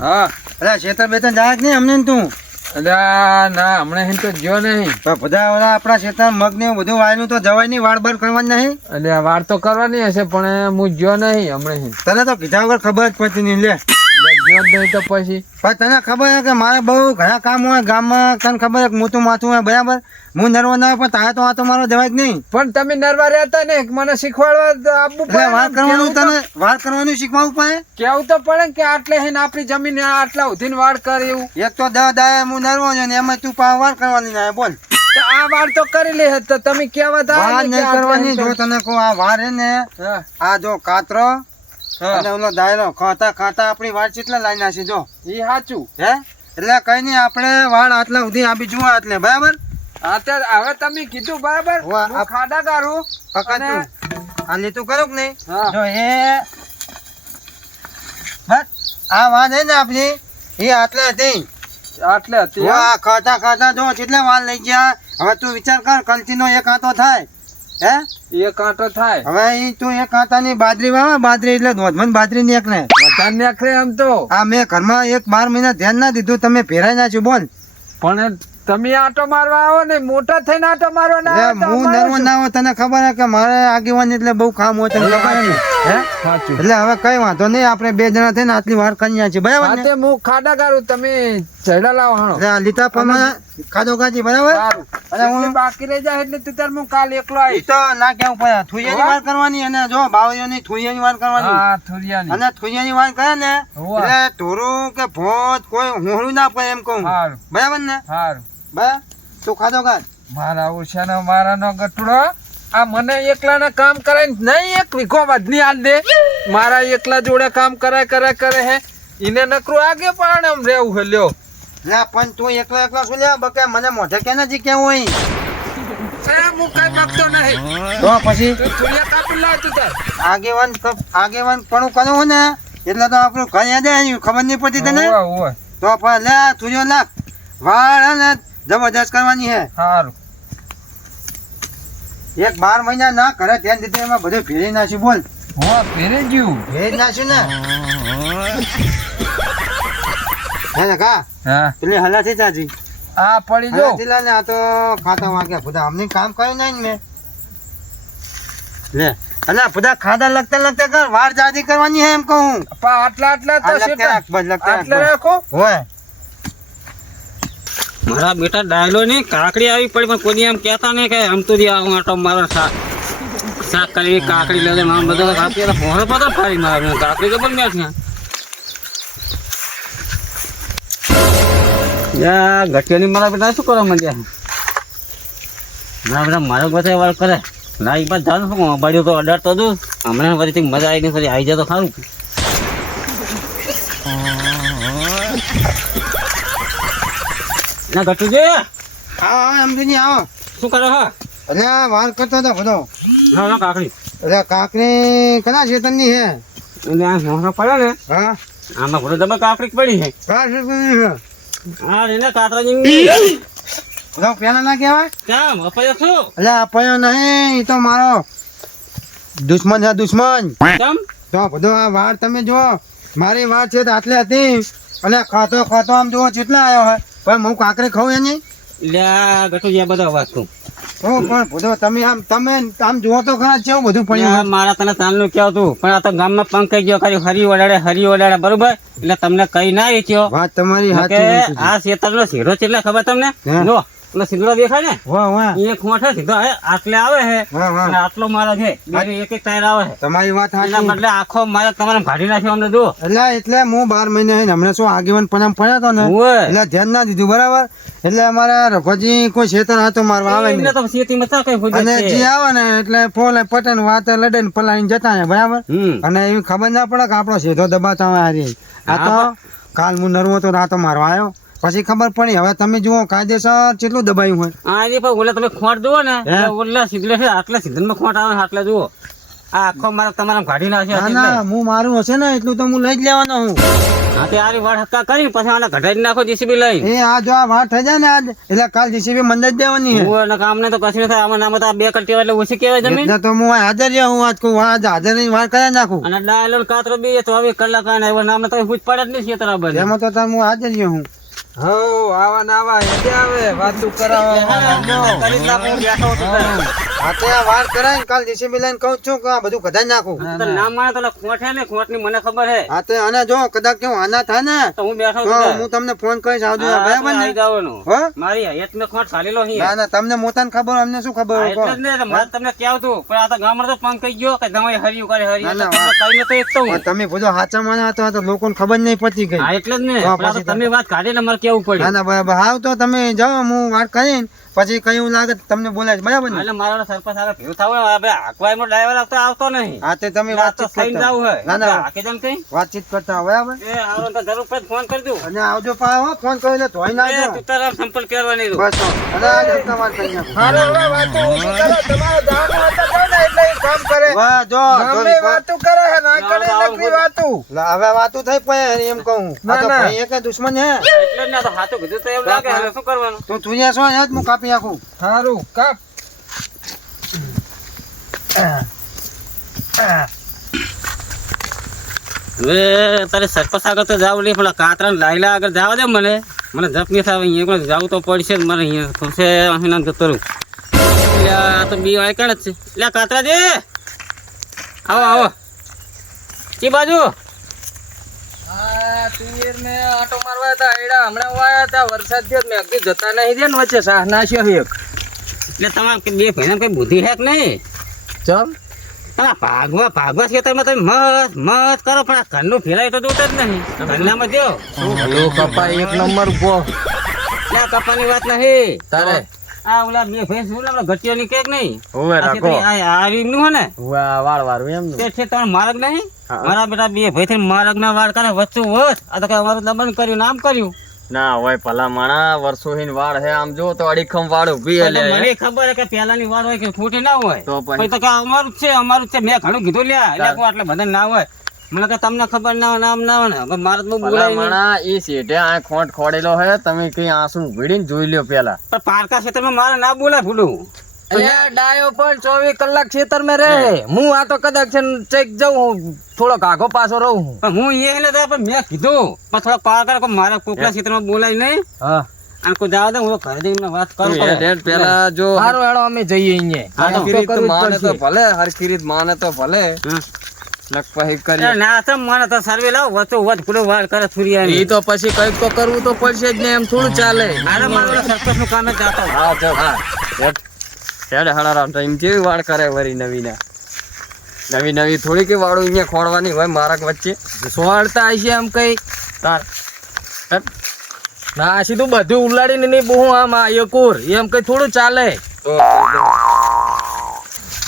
હા અરે ખેતર બેતર જાય જ નહીં અમને ને તું? અલ્યા ના હમણાં હિન તો ગયો નહીં. પણ બધા ઓલા આપણા ખેતર મગ ને એવું બધું વાયેલું તો જવાય નહીં, વાળ બાર કરવાની નહીં. અલ્યા વાર તો કરવાની હશે પણ હું ગયો નહીં હમણાં હિન. તને તો કીધા વગર ખબર જ પડતી નહીં લે. ગયો જ નહીં તો પછી પણ તને ખબર છે કે મારે બહુ ઘણા કામ હોય ગામમાં, તને ખબર છે મોટું માથું હોય બરાબર. હું નરવો ના હોય પણ તારે તો આ તો મારો જવાય જ નહીં. પણ તમે નરવા રહેતા ને મને શીખવાડવા આપવું એટલે વાર કરવાનું પડે. તને વાર કરવાનું શીખવાવું પડે. કેવું તો પડે ને કે આટલે હિન આપણી જમીન આટલા ઉધીને વાડ કર એવું. એક તો 10 દાયે હું નરવો છું ને એમાં તું પાછો વાર કરવાની ના બોલ. તો આ વાડ તો કરી લે તો તમે કેવા વાર નહીં કરવાની. જો તને કહું આ વાર હે ને હા આ જો કાતરો હા અને ઓલો દાયરો ખાતા ખાતા આપણી વાળ કેટલા લાઈ નાખી જો ઈ સાચું. હે એટલે કઈ નહીં આપણે વાળ આટલા સુધી આપી જુઓ એટલે બરાબર. અત્યારે હવે તમે કીધું બરાબર વાહ, હું ખાડા કાઢું પકડ અને તું આ લીધું કરું કે નહીં? હા. જો એ બસ આ વાળ હે ને આપણી એ આટલે હતી. આટલે હતી એમ? વાહ ખાતા ખાતા જો કેટલા વાળ લઈ ગયા. હવે તું વિચાર કર કલથી નો એક આંટો થાય. હે એ કાંટો થાય હવે ઈ તું એક આંટાની બાજરી વાવે, બાજરી એટલે ધોધમન બાજરી ની એક ને વધારે નાખે એમ તો. આ મેં ઘરમાં 12 મહિના ધ્યાન ના દીધું, તમે ભેરાઈ નાખ્યું બોલ. પણ તમે આટો મારવા આવો ને મોટા થઈને આટો મારવા ના એટલે આવે તો હું અમારે નરવો શું? ના હોય તને ખબર હે કે મારે આગેવાની એટલે બહુ કામ હોય તને ખબર હે ને? હે સાચું. એટલે હવે કઈ વાંધો નહીં, આપણે 2 જણા થઈને આટલી વાર કરી છીએ બરાબર હા ને? તે હું ખાડા કાઢું તમે ચડા લાવો હાણો. એટલે આ લીટા પ્રમાણે ખાધો કાચી બરાબર. સારું. અને હું જેટલી બાકી રહી જાય એટલે તું તાર હું કાલ એકલો ઈ આવીશ. તો ના કેવું પડે, થુઈયાની વાર કરવાની અને જો બાવળીઓની થુઈયાની વાર કરવાની. હા થુરિયાની. અને થુઈયાની વાર કરે ને હોવે. એટલે ઢોરું કે ભોત કોઈ હોળું ના પડે એમ કહું સારું બરાબર ને? સારું. બરાબર તું ખાધો કાચ. મારા ઉછાનો મારાનો ગટડો આ મને એકલાના કામ કરાય નહીં, એક વીઘો વધની આલ દે. મારા એકલા જોડે કામ કરાય કરે હે ઈને નકરું આગે પણ આમ રેવું હે લ્યો. લે પણ તું એકલા એકલા શું લે બકે મને મોઢે કે નથી કેવું હોય. હું કઈ માગતો નહીં. તો પછી તું થુરિયા કાપી લાવ તું તાર. આગેવાન પણ કરવું ને એટલે તો આપણું ઘર યાદ આવ્યું, ખબર નહીં પડતી તને. હોવે, હોવે. તો પણ લે તુજો લાખ વાળ હે ને જબરજસ્ત કરવાની હે. સારું. એક 12 મહિના ના ઘરે ધ્યાન દીધું એમાં બધું ભેળી નાખ્યું બોલ. હોવે, ફેરે ગયું. ભેજ નાખ્યું ને હે ને કા હા પેલી હલાથી ચાચી આ પડી જો. હલાથી લા ને આ તો ખાતા વાગ્યા બધા અમને કામ કર્યું નહીં ને મેં. લે અને બધા ખાધા લગતા કર વાળ જાદી કરવાની હે એમ કહું. પણ આટલા આ તો લગતા શેટા? રાખ, બસ લગતા રાખ, આટલે બસ. રાખો. હોય મારા બેટા ડાયલો ને કાકડી આવી પડી પણ કોઈ એમ કહેતા નહીં કે આમ તો આવું આટો મારો શાક કરી કાકડી લે મારા બધા કાપી ફોન પતા ફાડી મારે કાકડી તો પણ મેં યા ઘટિયાની મારા બેટા શું કરવા માંડ્યા મારા બેટા મારો બધા વાર કરે ના એ બાદ જાણ શું બાળ્યો તો અડાડતો હતું હમણાં ફરીથી મજા આવી ગઈ ફરી આવી જાય તો સારું. ના ઘટું છે આવો સમજી આવો. શું કરે હા એટલે આ વાર કરતો હતો બધો. ના ના કાકડી એટલે કાકરી કના ચેતનની હે? એટલે આ મોહરા પડ્યો ને હા આમાં ઘણો તમે કાકડી પડી છે કયા ચેતનની હે? હા એને કાતરા એટલે પેલા ના કહેવાય. કેમ અપાયો શું એટલે અપાયો નહીં, ઈ તો મારો દુશ્મન છે દુશ્મન. કેમ તો બધો આ વાર તમે જુઓ, મારી વાર છે તો આટલે હતી અને ખાતો ખાતો આમ જુઓ કેટલા આવ્યો હોય પણ હું કાકરી ખાઉં એની. લ્યા ગટુ જે બધા વાત તું તો પણ બધો તમે આમ જુઓ તો ખરા કેવું બધું પડ્યું હોય. મારા તને તાલનું કેવું તું પણ આ તો ગામમાં પંખ થઈ ગયો ખાલી હરી ઓડાડે બરોબર એટલે તમને કઈ ના વેચ્યો વાત તમારી કે સાચી. આ શેતરનો શેરો છે એટલે ખબર તમને હે. જો પેલો સિંદડો દેખાય ને વાહ વાહ એ ખોઠે સીધો આટલે આવે છે વાહ અને વાહ આટલો મારો છે એક એક ટાયર આવે છે તમારી વાત એના સાચી. બદલે આખો મારે તમારે ભાડી નાખ્યો અમને જો એટલે હું 12 મહિને આવીને હમણાં શું આગેવાન પણ પડ્યો હતો ને હોય એટલે ધ્યાન ના દીધું બરાબર. એટલે અમારા રઘોજી કોઈ શેતર હાથો મારવા આવે એમને ને તો શેતીમાં તો કઈ હોય અને જે આવે ને એટલે ફોલે પટન વાત લડે ને પલાઈને જતા ને બરાબર. અને એવી ખબર ના પડે કે આપણો સીધો દબાતા હોય હારી. આ તો કાલ હું નરવો તો રાતો મારવા આવ્યો પછી ખબર પડી. હવે તમે જુઓ કાયદેસર કેટલું દબાયું હોય. હા એ પણ ઓલા તમે ખોટ જુઓ ને હે? ઓલા સીધલે છે આટલા સીધનમાં ખોટ આવે ને આટલા જુઓ આ આખો મારો તમારા કાઢી નાખ્યો ના છે ના એટલે. હું મારું હશે ને એટલું તો હું લઈ જ લેવાનો હું. હા તે આરી વાળ હક્કા કરી પછી આને ઘટાડી નાખો જીસીબી લઈ. એ આ જો આ વાત થઈ જાય ને આજ એટલે કાલ જીસીબી મંદ જ દેવાની છે. હું કામ ને તો કશું ન થાય. આમાં નામ તો આ 2 કટ્ટી એટલે ઓછી કહેવાય જમીન. એટલે તો હું હાજર રહ્યો હું આજ કહું આજ હાજર રહીને વાત કરી નાખું. અને ડાયલોન કાતરો બી 24 કલાક આને એવા નામ તો પૂછ પડે જ નહીં છે તારા બને. એમાં તો તાર હું હાજર રહ્યો હું. હો આવા ને આવા હેડે આવે વાતું કરાવવા કરી નાખો, બેઠો હતો તારે. હાથે આ વાત કરાય ને કાલ જીસીબી લઈને કહું છું કે આ બધું કઢાઈ નાખું. તો નામ મારે તો ખોટ હે ને ખોટની મને ખબર હે. હાથે અને જો કદાચ કેવું આના થાય ને તો હું બેઠો તો છું. હું તમને ફોન કરીશ આવજો બરાબર ને. આવી જવાનું. હો મારી હયાત મેં ખોટ ચાલેલો અહીં. ના ના તમને મોતાને ખબર અમને શું ખબર હા, હોય એટલે કહો. જ ને તો મારે તમને કહેવું હતું. પણ આ તો ગામડે તો પંખ કહી ગયો કે દવાઈ હરિયું કરે હરિયું. ના, તો ના, તમને કહીને તો એક તો હું. પણ તમે બધો સાચા માના હતા તો લોકોને ખબર નહીં પડતી ગઈ. હા એટલે જ ને. હા, પણ આ તો પછી તમે વાત કાઢી એટલે મારે કેવું ના પડ્યું. ના બરાબર હાવ તો તમે જાઓ હું વાત કરીને પછી કઈ એવું લાગે તો તમને બોલાય બરાબર ને. એટલે મારો સરપંચ આગળ ભેગું થવું હોય. હવે હાંકવાયનો ડ્રાઈવર આવતો નહીં. હા તે તમે આ તો વાતચીત થઈને કરતા જવું હોય. ના ના હાંકી જામ કઈ. વાતચીત કરતા હો, બરાબર. એ આવરો તો જરૂર પડે ફોન કરજો. અને આવજો પા હો ફોન કરીને ધોઈ એ નાખજો. તું તારા સંપર્ક કરવાની રહું. બસ હો. અને આ ધક્કા વાત કરી નાખો. હાલો હવે વાતું ઊભી કરો તમારે જવાનું હતું જાઓ ને એટલે ઈ કામ કરે વાહ, જો ગમે વાતું કરે હે ના કરે નકરી વાતું હવે વાતું થઈ પડે એમ કહું. ના, આ તો ના. ભાઈ એક દુશ્મન હે. એટલે જ ને આ તો હાથું કીધું તો એવું લાગે. હવે શું કરવાનું? તું તુંયા છો ને જ હું કાપી નાખું. સારું કાપ હવે તારે સરપંચ આગળ તો જાવ નહીં. પેલા કાતરા લાયલા આગળ જવા દે મને. મને જપ નહીં થાય. અહીંયા પણ જવું તો પડશે જ મને. અહીંયા થશે અહીં નામ જતો રહું. એટલે આ તો બી વાય કણ જ છે. એટલે કાતરાજી આવો આવો. કી બાજુ? આ તુવેર ને આટો મારવા હતા એડા હમણાં વાયા હતા વરસાદ થયો મેં અગી જતા નહીં દે ને વચ્ચે સાહ નાશ્યો એક એટલે તમારે બે ભાઈને કઈ બુદ્ધિ હે કે નહીં? ચમ આ ભાગવા ખેતરમાં તમે મત કરો પણ આ ઘરનું ફેરાય તો જોતા જ નહીં. ઘરનામાં જો હલો કપા એક નંબર ઉભો એટલે આ કપાની વાત નહીં. તારે આ ઓલા બે ભેંસ ઓલા ઘટિયાની કેક નહીં. હોવે આ રાખો ખેતરી આ રીંગનું હે ને વાળ વાળું એમ તે છે તમારે માર્ગ નહીં. હા. મારા બેટા બે ભાઈ થઈને માર્ગ ના વાળ કરે વચ્ચે વચ. આ તો કઈ અમારું દમન કર્યું નામ કર્યું. ના હોય ભલા માણા વર્ષો હીન વાળ હે આમ જો તો અડીખમ વાળ ઉભી હે લે મને ખબર હે કે પેલાની વાળ હોય કે ખોટી ના હોય. તો પછી? પછી તો કે અમારું જ છે મેં ઘણું કીધું લ્યા એટલે કોઈ આટલે બધા ના હોય. મને કે તમને ખબર ના હોય નામ ના હોય ને હવે મારે તો ભલા બોલાય નહીં. માણા એ શેઠે આ ખોંટ ખોડેલો હે તમે કઈ આંસુ ઉભીડીને જોઈ લ્યો પેલા પણ પારકા ક્ષેત્રમાં મારે ના બોલાય ભૂલું. ડાયો પણ 24 કલાક ખેતર માં રહે હું આ તો કદાચ છે ને ચેક જાઉં થોડો ઘાઘો પાછો રહું પણ હું એ એટલે તો પણ મેં કીધું પણ થોડા પારકા કોઈ મારા કોકલા ક્ષેત્રમાં બોલાય નહીં. હા અને કોઈ જવા દે હું ઘરે જઈને વાત કરું. પેલા જો હારું હેડો અમે જઈએ અહીંયા હા, તો હરખી રીત માને તો પડશે. ભલે હરખી રીત માને તો ભલે હા. નક પછી એ કરીએ ના તો મને તો સર્વે લાવ વચ્ચો વચ પૂરો વાર કરે થુરિયાની. ઈ તો પછી કઈક તો કરવું તો પડશે જ ને એમ થોડું ચાલે અરે મારો સરપંચનું કામ જ જાતો. હા જો હા હેડ હળારામ ટાઈમ કેવી વાળ કરે વરી નવી થોડી કે વાળું અહીંયા ખોડવાની હોય મારા વચ્ચે સોળતા હશે એમ કઈ તાર હેડ. ના સીધું બધું ઉલાડીને નહીં બહુ આમ એકુર એમ કઈ થોડું ચાલે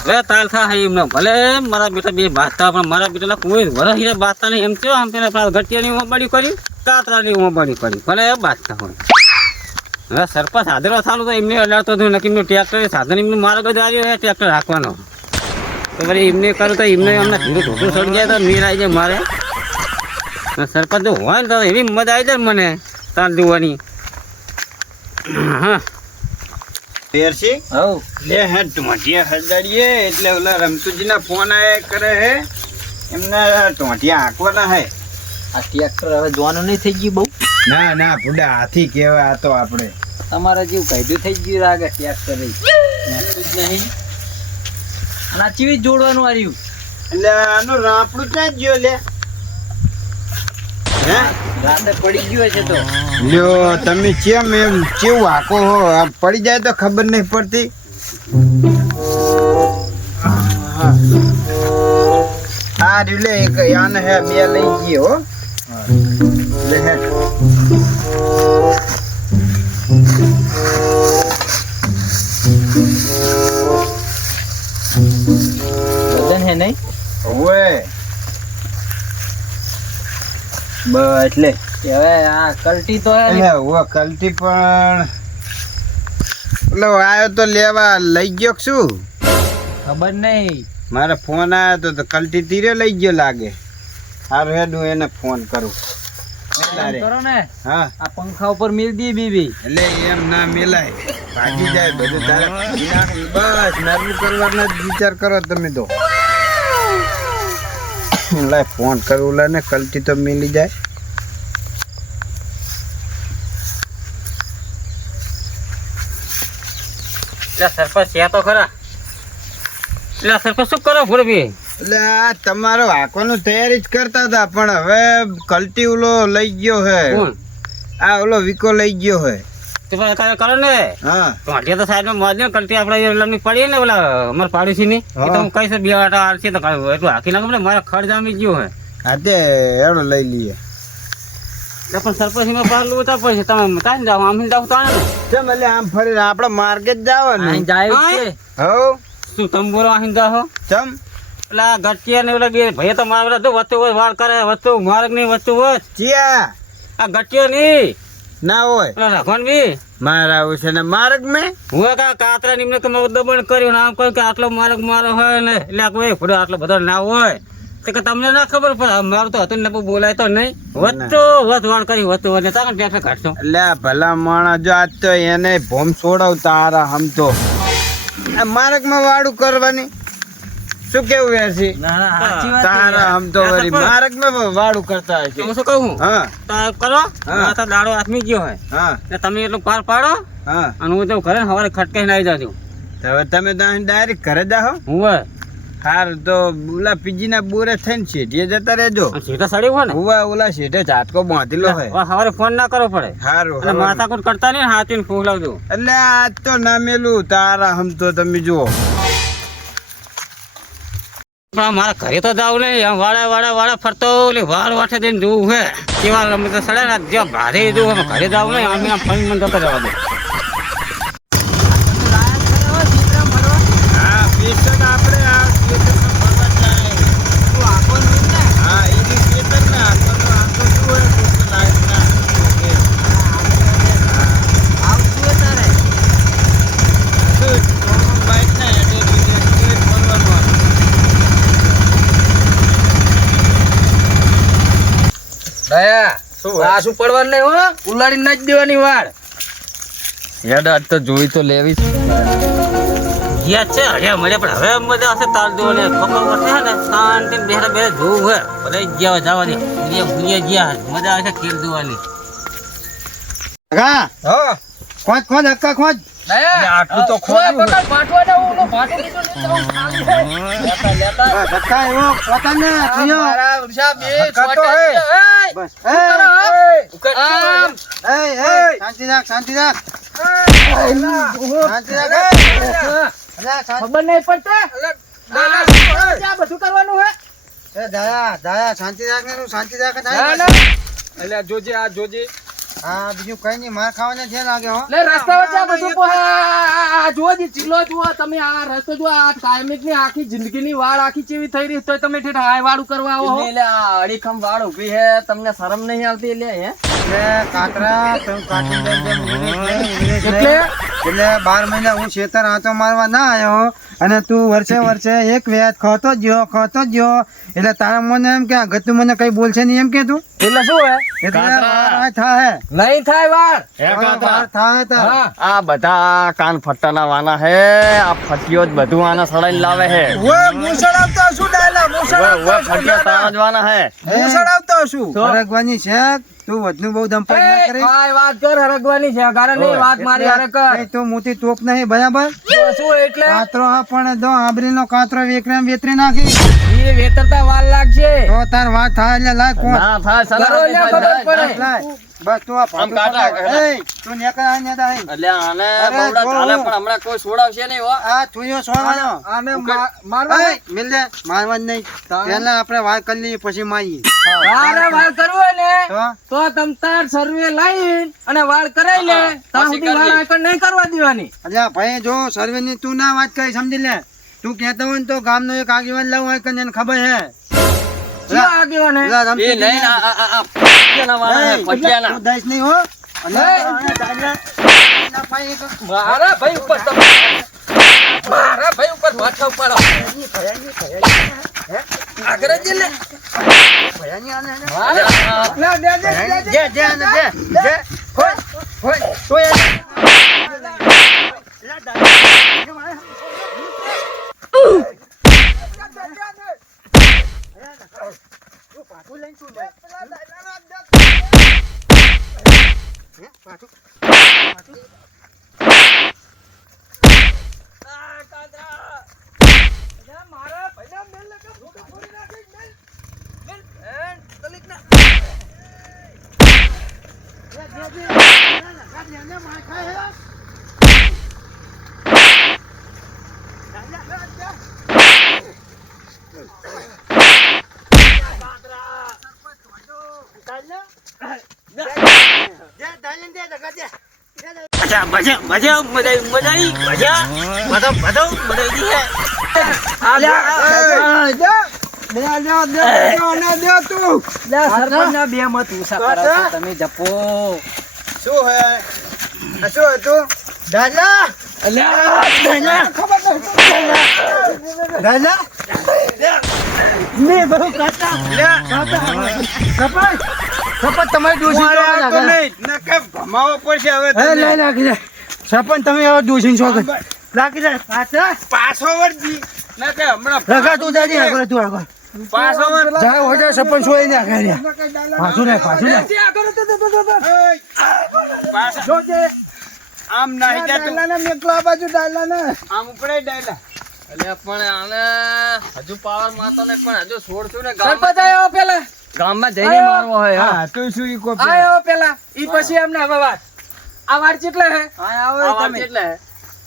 હવે તાલ થાય એમને ભલે મારા બેટા બે બાંધતા પણ મારા બેટા કોઈ વરસ હીરા બાંધતા નહીં. એમ થયો આમ પેલા ઘટિયાની ઉંબાડી કરી કાતરાની ઉંબાડી કરી ભલે બાંધતા હોય. હવે સરપંચ હાજરો થાલું તો એમને અડાડતો હતું નક્કી એમનું ટ્રેક્ટર સાધન એમનું માર્ગ જ આવ્યો છે ટ્રેક્ટર રાખવાનો તો વળી એમને કરું તો એમને અમને ધીરું ધોતું ચડી જાય તો નીર આવી જાય મારે. અને સરપંચ જો હોય ને તો એવી મજા આવી જાય ને મને તાર જોવાની. હા પેરસી હવ લે હે ટોટિયા હજાડીએ એટલે ઓલા રમતુજીના ફોન આયા કરે હે એમને ટોટિયા હાંકવાના હે આ ટ્રેક્ટર હવે જોવાનું નહીં થઈ ગયું બહુ ના ના ભૂડા હાથી કહેવાય આ તો આપણે તમારા જેવું કઈડું થઈ ગયું રાગે ટ્રેક્ટર જ નહીં અને આ ચીવી જોડવાનું આવ્યું એટલે આનું રાપડું ક્યાં ગયો લે હે રાતે પડી ગયું હશે તો લ્યો તમે કેમ એમ કેવું હાકો હો આ પડી જાય તો ખબર નહીં પડતી આ રહ્યું લે એક આને હે બે લઈ ગયો હો લે હે વજન હે નહીં ઓવે બસ લે હવે આ કલટી તો હે એટલે ઓ કલટી પણ એટલે આયો તો લેવા લઈ ગયો કે શું ખબર નહીં મારે ફોન આવ્યો તો કલટી તીરે લઈ ગયો લાગે. હારું હેડ હું એને ફોન કરું. કરો ને હા આ પંખા ઉપર મિલ દી બીબી. એટલે એમ ના મેલાય, ભાગી જાય બધું તારે. બસ નરવું કરવાના જ વિચાર કરો તમે તો. લાય ફોન કરું લે ને, કલટી તો મિલી જાય. સરપંચ છે તો ખરા. એટલે સરપંચ શું કરો ભૂરભી? એટલે આ તમારો હાંકવાનું તૈયારી જ કરતા હતા, પણ હવે કલટી ઓલો લઈ ગયો હે. કોણ? આ ઓલો વિકો લઈ ગયો હે. તો પણ કાંઈ કરો ને. હા તો તો સાઈડમાં મોજ કલટી આપણે લમની પડી ને ઓલા અમારા પાડોશીની એ તો હું કહીશ બે આટા આવશે તો એટલું હાકી નાખું ને મારા ખડ જામી ગયો હે. હા તે એનો લઈ લઈએ. એટલે પણ સરપંચમાં પાડલું ઉતા પછી તમે તાને જાઓ આમ જાવ તો આને કેમ એટલે આમ ફરી આપણે માર્કેટ જવાનું? અહીં જાય છે. હવ શું તમે બોલો આહીને જાઓ? ચમ એટલે આ ગટિયા ને ઓલા બે ભાઈ તો મારા બધા વસ્તુ હોય વાળ કરે વસ્તુ માર્ગ ની વસ્તુ હોય. ચિયા આ ગટિયો ની ના હોય ઓલા રાખવાનું બી મારા આવું છે ને માર્ગ મેં હું કાતરા નિમને તો મેં દબણ કર્યું ને આમ કહ્યું કે આટલો માર્ગ મારો હોય ને એટલે કોઈ ફૂડો આટલો બધો ના હોય તો કે તમને ના ખબર પડે. મારું તો હતું ને બોલાય તો નહીં વસ્તુ વત વાળ કરી વસ્તુ હોય તારે પેટે કાઢશો. એટલે આ ભલા માણસ જો આજ તો એને ભોમ છોડાવતા આરા હમ તો આ માર્ગ માં વાડું કરવાની શું કેવું વેરસી? ના ના સાચી વાત છે તારા યાર. હમ તો વળી માર્ગ માં વાડું કરતા હશે. હું શું કહું હા તો કરો આ તો દાડો હાથમી ગયો હોય હા એટલે તમે એટલું પાર પાડો હા અને હું તો ઘરે સવારે ખટકાઈ નાઈ જાજો. તો હવે તમે તો ડાયરેક્ટ ઘરે જાઓ. હું હારું તો ઓલા પીજી ના બોરે થઈને શેઠીએ જતા રહેજો. સીધા સડી હોય ને ઉવા ઓલા શેઠે ઝાટકો બાંધેલો હોય. સવારે ફોન ના કરવો પડે હારું અને માથાકૂટ કરતા નહીં હાથીને ફૂલાવજો. એટલે આજ તો ના મેલું તારા હમ તો તમે જુઓ. પણ મારા ઘરે તો જાવ નહીં આમ વાળા ફરતો ઓલી વાળ વાઠે દઈને જોવું હે કેવા અમે તો સડે ને જ્યાં ભારે જોવું ઘરે જાવ નહીં આમ આમ ફરી મને જતો જવા દે. હા પેશન આપણે આ ખેતરમાં ફરવા જાય. તું આખો નહીં ને? હા એ બી ખેતર ને આખોનો આખો શું હોય પેશન લાઈફ ના આવતું તારે શું બાઈક ના એટલે ફરવાનું. દયા આ શું પડવાનું નહીં હો, ઉલાડી નાખ દેવાની વાળ. હેડ આજ તો જોઈ તો લેવી છે. યાદ છે હળિયા મળે પણ હવે મજા હશે તાર જોવાની ખબર પડશે ને શાંતિ બેઠા બેઠા જોવું હે બધા ગયા જવા દે ભૂલિયા ગયા મજા આવશે ખેલ જોવાની. હા હા ખોજ ખોજ હક્કા ખોજ. દયા આટલું તો ખોટું ઓય, પકડ, પાટવા દે, ઓલો પાટો લીધો ને તો ખાલી છે. લેતા, લેતા. બસ હક્કા એવો પોતાને આ થયો. મારા ઉષા બે હક્કા તો છોટે હે. છે. એય, બસ શું કરો, હે? આમ. શાંતિ રાખ શાંતિ રાખ શાંતિ રાખ અલ્યા, શાંતિ- ખબર નહીં પડતી? આ બધું કરવાનું હે? એ દાયા શાંતિ રાખ ને તું શાંતિ રાખ જ ના, આય. ના. અલ્યા, જોજે આ જોજે. હા બીજું કઈ નહીં માર ખાવાને છે લાગે હો. લે, રસ્તા વચ્ચે આ બધું પોહે. આ જુઓ જી, ચીલો જુઓ તમે, આ રસ્તો જુઓ, આ કાયમિક ની આખી જિંદગીની વાળ આખી ચેવી થઈ રહી તો તમે ઠેઠ હાય વાળું કરવા આવો હો? એટલે કાતરા તું કાચી જેમ જેમ ઉંગળી છે, એટલે? એટલે 12 મહિના હું ખેતર આંટો મારવા ના આવ્યો અને તું વર્ષે એક વેત ખાતો જ ગયો એટલે તારા મને એમ કે આ ગતું મને કઈ બોલશે નહીં એમ કે તું એટલે શું હે? એટલે વાર થાય નહીં થાય વાળ. વાર થાય તાર. હા. આ બધા કાન ફટ્ટાના વાના હે આ ફટીઓ જ બધું આના સડાઈને લાવે હે ઓય મૂછડ આવતો શું ડાયલા મૂછડ ઓવે ફટીઓ તારા જ વાના હે મૂછડ આવતો શું હરગવાની છે તું વધનું બહુ દંપત ના એ, કરી કાંઈ વાત કર, હરગવાની છે. ગાળા નહીં, વાત મારી હારે કર. કઈ તું મોટી તોપ નહીં બરાબર શું એટલે? કાતરો હા પણ દો આબરીનો કાતરો વેતરી નાખી એ વેતરતા વાર લાગશે. તો તાર વાત થાય એટલે લાય કોણ ના થાય સલા કરો એટલે ખબર પડે. લાય. બસ તું આ ફાટું કાઢા, પકડ. એય, તું નેકળ આ નેદા હે. એટલે આને અરે, બવડા જો. ચાલે પણ હમણાં કોઈ છોડાવશે નહીં હો આ થુયો સોવાનો આને મારવા એય, મિલ દે મારવા જ નહીં પહેલા આપણે વાત કરી લઈએ પછી મારીએ તારે વાળ કરવું હોય ને તો તો તમ તાર સર્વે લઈને અને વાળ કરાઈ લે. ત્યાં પછી સુધી વાળ કરજે. આગળ નહીં કરવા દેવાની. અલ્યા ભાઈ જો સર્વે ની તું ના વાત કરી સમજી લે તું કહેતો હોય ને તો ગામનો એક આગેવાન લાવું હોય કે એને ખબર હે શું આગેવાન હે? પેલા રમતી એ નહીં હતી. આ ફટીયાના વાના હે એય, ફટીયાના તું દઈશ નહીં હો અને એય. દાદા, ના ભાઈ એક મારા ભાઈ ઉપર તમે મારા ભાઈ ઉપર માથા ઉપાડો આગળ જ લે તમે જપો શું હે શું હતું દાદા તમારી ડોસી ભમાવો પડશે હવે લઈ નાખી દે સરપંચ તમે હવે ડોસી છો રાખી દે પાછો વળજી ના કે હમણાં રગા તું જાજી આગળ તું આગળ પાછો વળ જાય હોજા સરપંચ હોય ને આગળ પાછું ને પાછો આમ નાહી જા તું મેકલો આ બાજુ ડાયલા ને આમ ઉપડે ડાયલા એટલે પણ આને હજુ પાવર માતો ને પણ હજુ છોડશું ને સરપંચ આયો પેલા ગામમાં જઈને મારવો હોય હા હા તું શું ઈ કોપી આયો પેલા ઈ પછી એમને હવે વાત આ વાર કેટલે હે આ વાર કેટલે હે?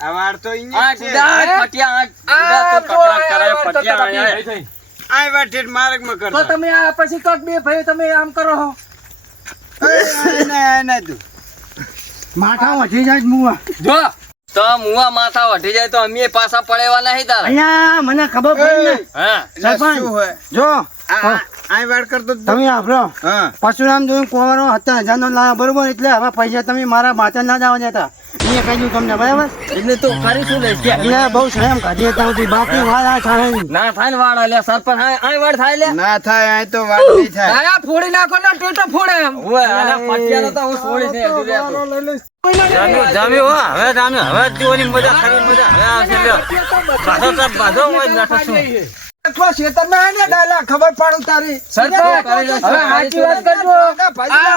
આ વાર તો આ અહીંયા છે ગુડા ફટિયા આ ગુડા તો કકડાટ કરે ફટિયા આયા. આ વાટે માર્ગમાં તો કરતો તમે આ પછી કોક બે ભાઈ તમે આમ કરો હો ના તું માથા વધી જાય મુવા જો તો મુવા માથા વઢી જાય તો અમે પાછા પડેવા નહીં તાર અહીંયા મને ખબર પડી ને હા સરપંચ શું હોય જો આ વાટ કરતો જ તમે આપડો હા પરશુરામ જોઈને કોવારો 70,000 નો લાયા બરોબર એટલે હવે પૈસા તમે મારા માથે ના જવા દેતા મેં કહી દઉં તમને બરાબર એટલે તો કરી શું લઈશ કે એટલે બહુ સંયમ કાઢી હતા સુધી બાકી વાત આ થાય નહીં. ના થાય ને વાળ લે સરપંચ આ વાળ થાય લે ના થાય આ તો વાત નહીં થાય આયા ફોડી નાખો ને ટેટો ફોડે એમ ઓય આના ફટિયાનો તો હું છોડી દે હજુ રહેતો જામ્યો હો હવે જામ્યો હવે દીવાની મજા ખરી મજા હવે આવશે લ્યો બાધો તો બાધો હોય બેઠો છું ખબર પાડું તારી સરપંચ હવે સાચી વાત કરજો આ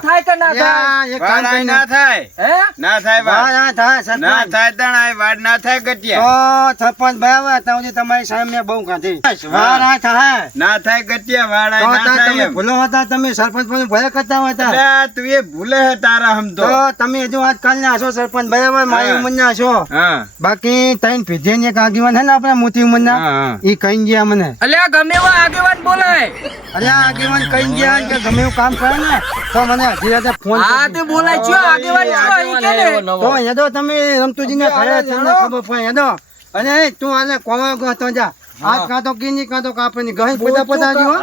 થાય કે ના થાય વાડ આય ના થાય હે ના થાય વાડ ના થાય ના સરપંચ થાય તણ આ વાડ ના થાય ગટિયા તો સરપંચ બરાબર ત્યાં સુધી તમારી સામે મેં બહુ કાઢી વાર આ થાય ના થાય ગટિયા વાડ આય તો ના થાય તમે એમ. ભૂલો હતા તમે સરપંચ પણ ભય કરતા હતા અલ્યા, તું એ ભૂલે હે તારા હમ તો તો તમે હજુ આજકાલ ના હશો સરપંચ બરાબર મારી હા. ઉંમરના હશો હા બાકી ત્રણ પીધેની એક આગેવાન હે ને આપણા મોટી ઉંમરના હા. ઈ કઈ ગયા મને અલ્યા ગમે એવા આગેવાન બોલાય અરે આ આગેવાન કઈ ગયા કે ગમે એવું કામ કરે ને તો મને હજી રાતે ફોન હા તે બોલાય છો આગેવાન છો ઈ કે ને તો અહીંયા તો તમે રમતુજીને ઘરે તમને ખબર પડે હેડો. અને એ તું આને કોવા ગયો તો જા આજ કાં તો કીની કાં તો કાપની ગહી પદા પદા જીવો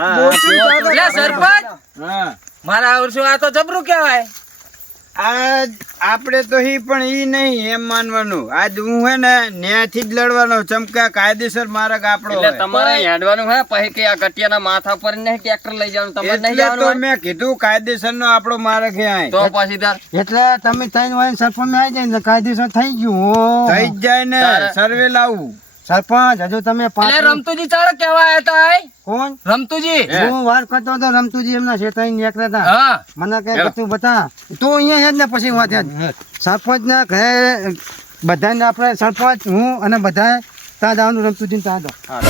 લે સરપંચ હા મારા આવડશું આ તો જબરું કહેવાય આજ આપણે તો હી પણ ઈ નહીં એમ માનવાનું આજ હું હે ને ન્યાયથી જ લડવાનો ચમકા કાયદેસર માર્ગ આપણો એટલે હોય. તમારે હેડવાનું હે પછી કે આ ગટિયાના માથા પર નહીં ટ્રેક્ટર લઈ જવાનું તમારે નહીં એટલે તો જવાનું મેં કીધું કાયદેસર નો આપણો માર્ગ હે આય. તો પછી તાર એટલે તમે ત્રણ વાય સરપંચ આવી જાય ને કાયદેસર થઈ ગયું થઈ જ જાય ને તારે- સર્વે લાવવું સરપંચ હજુ તમે એટલે પાંચ રમતુજી ચાલે કહેવાય હતા કોણ રમતુજી હું વાત કરતો હતો રમતુજી એમના શેતાઈ નીકળ્યા હતા હા મને કઈ તું બતા તું અહીંયા હેડ ને પછી વાત હેડ સરપંચ ના ઘરે બધાને આપણે સરપંચ હું અને બધા ત્યાં જવાનું રમતુજી ત્યાં જાઓ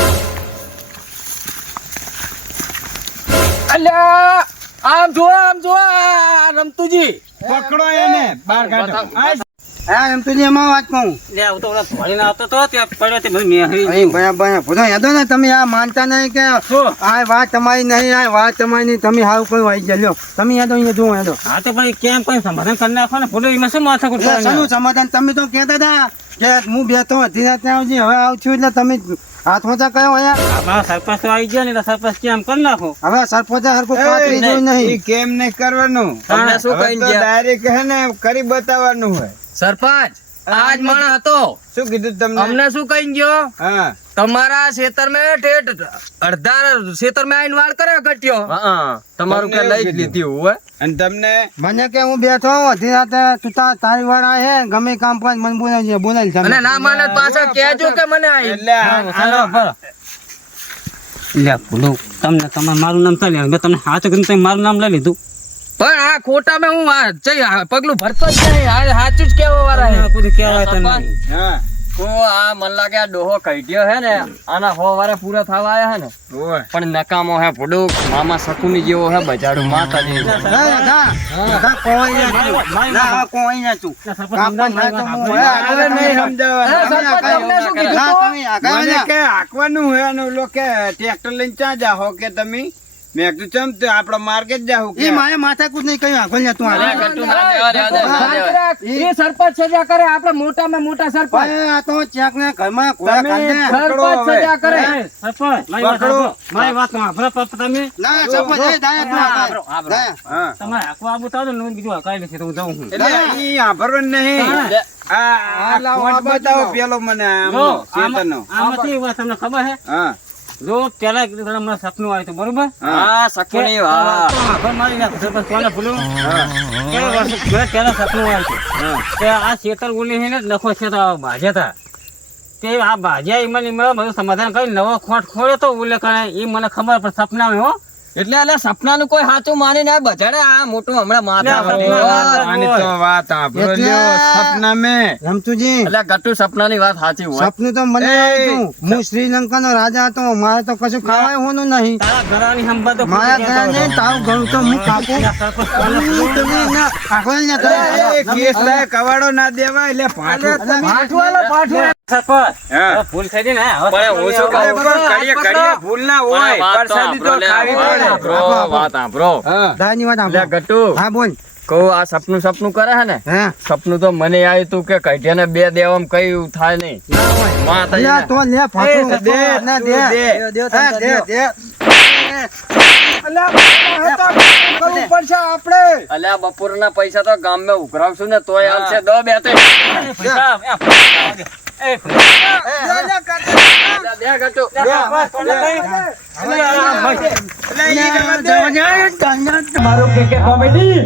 અલ્યા આમ જો આ રમતુજી પકડો એને બહાર કાઢો આય. હા રમતુજી એમાં વાત કહું લે હું તો ઓલા ભણીને આવતો તો ત્યાં પડ્યો તે બધું મેહરી અહીં ભયા ભયા ભૂલો યાદો ને તમે આ માનતા નહીં કે આ વાત તમારી નહીં આ વાત તમારી નહીં તમે હાવ કોઈ વાઈ ગયા લ્યો તમે યાદો અહીંયા જુઓ યાદો હા તો ભાઈ કેમ કોઈ સમાધાન કરી નાખો ને ફોટો એમાં શું માથા એટલે શાનું સમાધાન તમે તો કહેતા હતા કે હું બેઠો હતી રાત ત્યાં સુધી હવે આવું છું એટલે તમે હાથ મોટા કયો અહીંયા સરપંચ તો આવી ગયા ને એટલે સરપંચ કેમ કરી નાખો હવે સરપંચ હરખું પાતળી જોઈ ઈ નહીં કેમ નહીં કરવાનું તમને શું હવે કહીને તો ગયા? ડાયરેક્ટ હે ને કરી બતાવવાનું હોય સરપંચ આજ માણસ હતો શું કીધું તમને અમને શું કહી ગયો હા તમારા ખેતર મેં ઠેઠ અડધા ખેતર મેં આઈને વાળ કરે ગટ્યો તમારું કે લઈ જ લીધી હોય અને તમને મને કે હું બેઠો અડધી રાતે તું તારી વાળા હે ગમે કામ કાજ મને બોલાવી અને ના માને તો પાછા કહેજો કે મને આવી એટલે લે બોલો તમને તમારે મારું નામ ચાલે મેં તમને હાથ કરીને તમે મારું નામ લઈ લીધું પણ આ ખોટા મેં હું પગલું ભરતો જ નહીં સાચું જ કેવો વાળા બધું કહેવાય તો નહીં. હા કો આ મન લાગે આ ડોહો કઈટ્યો હે ને આના 100 વારે પૂરા થવા આયા હે ને ઓય પણ નકામો હે ફુડુક મામા સકુની જેવો હે બજાડું માતાજી અરે નહીં સમજાવવાનું. મને કે હાંકવાનું હોય અને ઓલો કે ટ્રેક્ટર લઈને ચા જાહો કે તમે મેં કીધું ચમ તે આપડે માર્કેટ જાહું કે માથાકૂટ નહીં કહ્યું આગળ તું એ સરપંચ સજા કરે આપણે મોટામાં મોટા સરપંચ આ તો ચેક ને ઘરમાં કોયા કાઢે. સરપંચ સજા કરે સરપંચ મારી વાત પકડો. સાંભળો. મારી વાત સાંભળો. તમે ના સરપંચ એ દાયા તું આગળ. દાયા. હા તમારે હાંકવા આવું તો ને બીજું હકાઈ લેશે તો હું જાઉં છું. એટલે ઈ સાંભળવાનું નહીં આ કોટ બતાવો પેલો મને આમનો, જો, ચેતનનો. આમાંથી એક વાત તમને ખબર છે હા જો પેલા એક દાડો મને સપનું આવ્યું હતું બરોબર હા સકુની વાહ ખબર મારી ના સરપંચ કોને ભૂલ્યું પેલા સપનું આવ્યું હતું કે આ શેતર ગુલી છે ને લખો છે તો ભાજ્યા હતા તે આ ભાજ્યા એમાં બધું સમાધાન કરી નવો ખોટ ખોલ્યો તો ઉલ્લે કરે એ મને ખબર પણ સપના હો એટલે એટલે સપનાનું કોઈ સાચું માની ના બજાડે આ મોટું હમણાં માથા ના, વળી. સપના. આની તો વાત સાંભળો એટલે- લ્યો, સપના મેં રમતુજી એટલે ગટ્ટુ સપનાની વાત સાચી હોય સપનું તો મને આવ્યું હતું. હું શ્રીલંકાનો રાજા હતો મારે તો કશું ખાવાય હોનું નહીં તારા ઘરની સંભાળ તો મારા ઘરે નહીં તારું ઘર તો હું કાપું સરપંચ કોને ભૂલ્યું? તમે ના આગળ ના કરો. એ કેસ થાય કવાડો ના દેવાય એટલે પાછું સરપંચ હા. હવે ભૂલ થઈ ગઈ ને હવે પણ હું શું અરે કહું? પણ ઘડીએ ઘડીએ ભૂલ ના હોય વાત તો પ્રસાદી તો સાંભળો લે, ખાવી વાત પડે સાંભળો, વાત સાંભળો. હા દાદાની વાત એટલે સાંભળો. ગટ્ટુ હા બોલ કહું આ સપનું કરે છે ને હે સપનું તો મને આવ્યું તું કે કઢિયાને 2 દેવામાં કઈ થાય નહીં માતાજીને. લે તો લે ફાટું. એ દે, ના તું દે દે. હા, દે દે અલ્યા બપોરના પૈસા તો ગામમાં ઉઘરાવશું ને તોય આવશે દો બે તે પૈસા, એ દે ગટ્ટુ. એટલે ઈ રવા દે. મારો કે કોમેડી